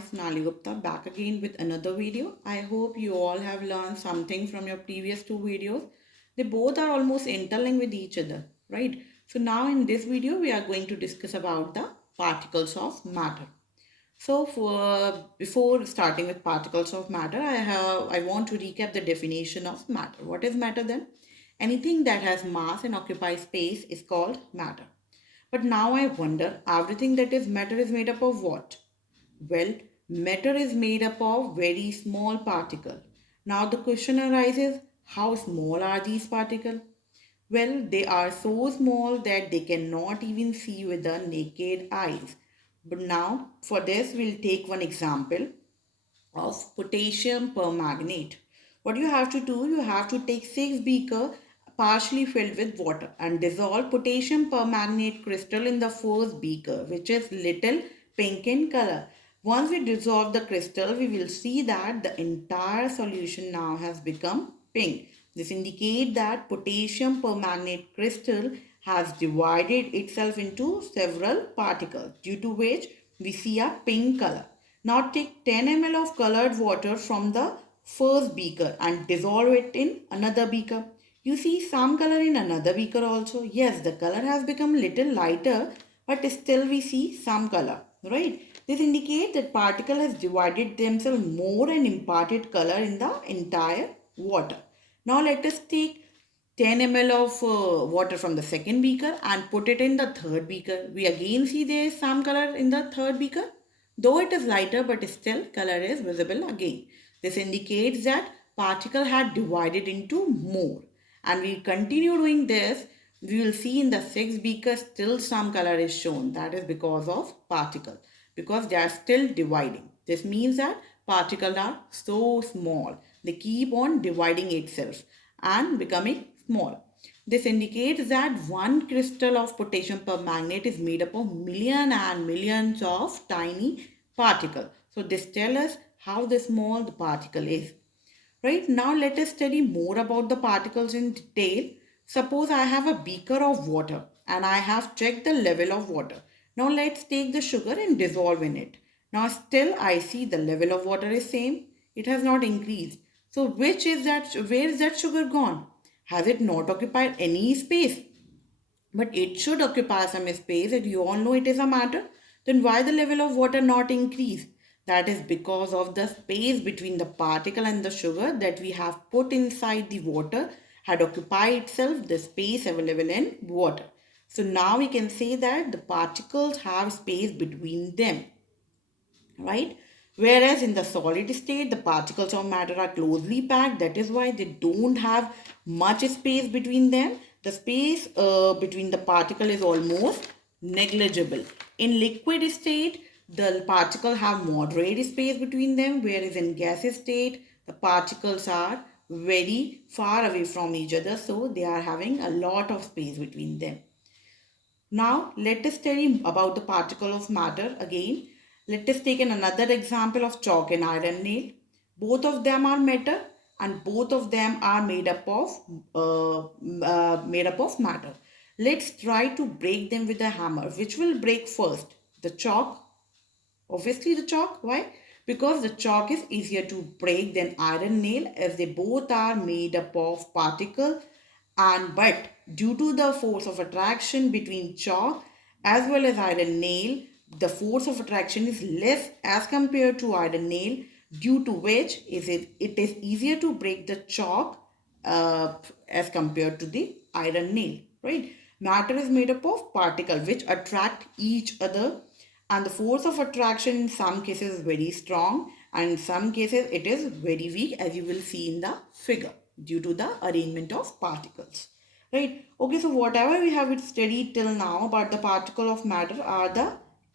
Sonali Gupta, back again with another video. I hope you all have learned something from your previous two videos. They both are almost interlinked with each other, right? So now in this video, we are going to discuss about the particles of matter. So before starting with particles of matter, I want to recap the definition of matter. What is matter then? Anything that has mass and occupies space is called matter. But now I wonder, everything that is matter is made up of what? Well, matter is made up of very small particles. Now the question arises, how small are these particles? Well, they are so small that they cannot even see with the naked eyes. But now, for this, we'll take one example of potassium permanganate. What you have to do, you have to take 6 beakers partially filled with water and dissolve potassium permanganate crystal in the first beaker, which is little pink in color. Once we dissolve the crystal, we will see that the entire solution now has become pink. This indicates that potassium permanganate crystal has divided itself into several particles, due to which we see a pink color. Now take 10 ml of colored water from the first beaker and dissolve it in another beaker. You see some color in another beaker also. Yes, the color has become little lighter, but still we see some color, right? This indicates that particle has divided themselves more and imparted color in the entire water. Now let us take 10 ml of water from the second beaker and put it in the third beaker. We again see there is some color in the third beaker. Though it is lighter, but still color is visible again. This indicates that particle had divided into more. And we continue doing this, we will see in the sixth beaker still some color is shown. That is because of particle, because they are still dividing. This means that particles are so small. They keep on dividing itself and becoming small. This indicates that one crystal of potassium permanganate is made up of millions and millions of tiny particles. So this tells us how the small the particle is. Right, now let us study more about the particles in detail. Suppose I have a beaker of water and I have checked the level of water. Now let's take the sugar and dissolve in it. Now still I see the level of water is same. It has not increased. So which is that, where is that sugar gone? Has it not occupied any space? But it should occupy some space, and you all know it is a matter. Then why the level of water not increase? That is because of the space between the particle and the sugar that we have put inside the water had occupied itself the space available in water. So now we can say that the particles have space between them, right? Whereas in the solid state, the particles of matter are closely packed. That is why they don't have much space between them. The space between the particle is almost negligible. In liquid state, the particles have moderate space between them, whereas in gas state, the particles are very far away from each other, so they are having a lot of space between them. Now, let us study about the particle of matter again. Let us take another example of chalk and iron nail. Both of them are matter and both of them are made up of matter. Let's try to break them with a hammer. Which will break first? The chalk. Obviously the chalk. Why? Because the chalk is easier to break than iron nail, as they both are made up of particles, and but due to the force of attraction between chalk as well as iron nail, the force of attraction is less as compared to iron nail, due to which it is easier to break the chalk as compared to the iron nail, right? Matter is made up of particles which attract each other, and the force of attraction in some cases is very strong and in some cases it is very weak, as you will see in the figure, due to the arrangement of particles, right? Okay, so whatever we have studied till now about the particle of matter are the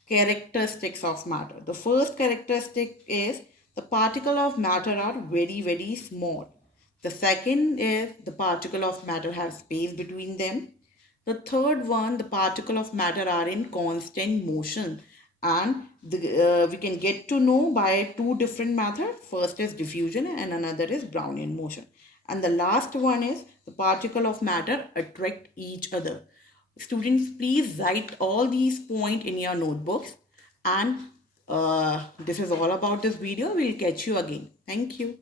characteristics of matter. The first characteristic is the particle of matter are very small. The second is the particle of matter have space between them. The third one, the particle of matter are in constant motion, and we can get to know by two different methods. First is diffusion and another is Brownian motion. And the last one is the particle of matter attract each other. Students, please write all these points in your notebooks and this is all about this video. We'll catch you again. Thank you.